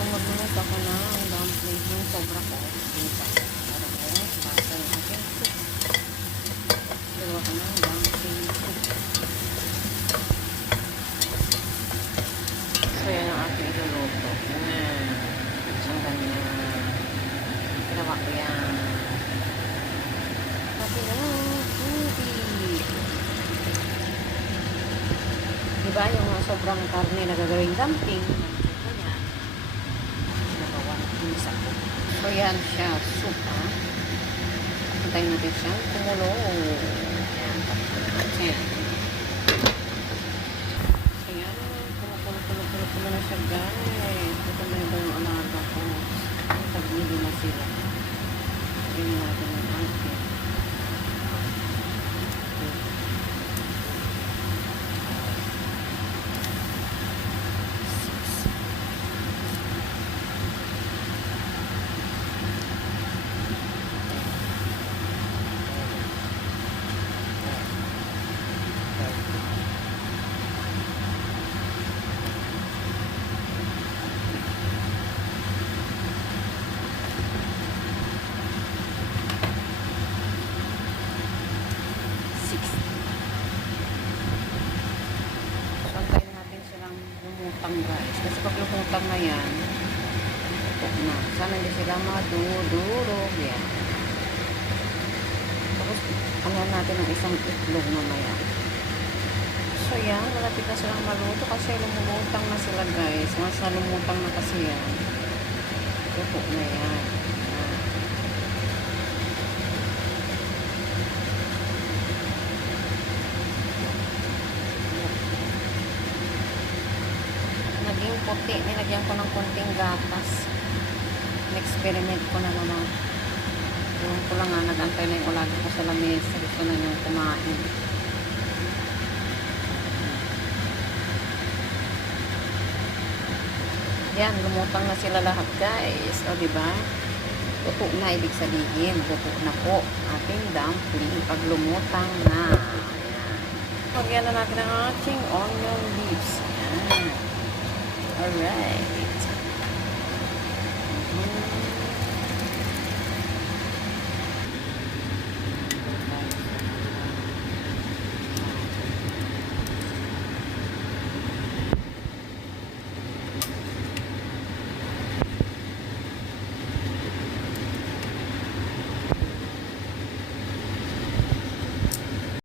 Magluto ako ng dumpling yung sobra ko. Dito. Para mo, basa yung aking soup. Gawa ko ng dumpling soup. So, yan ang aking iluluto. Yan. So, ganyan. Ginawa ko yan. Sabi na, tubig. Diba yung sobrang karne na gagawing dumpling? So, yan siya. Soup, ha? Antayin natin siya. Kumulo. Yan. Ayan. So, yan. Kumulo na siya, guys. Ito na yung alaga ko. Tagbili na sila. Tingnan natin yung akin. Lumutang, guys. Kasi pag lumutang na yan, na. Sana hindi sila madudurog. Yan. Tapos, ano natin ang isang itlog mamaya. So, yan. Malapit na silang maluto kasi lumutang na sila, guys. Mas lumutang na kasi yan. Luto na yan. Naging puti. Nilagyan ko ng konting gatas. Experiment ko na naman. Yung ko lang nga, nag-antay na yung ulaga ko sa lamesa. Gusto na yung kumain. Yan, lumutang na sila lahat, guys. O, diba? Luto na, ibig sabihin. Luto na po ating dumpling pag lumutang na. Ayan. Pagyan na natin ang ating onion leaves. Ayan. Alright.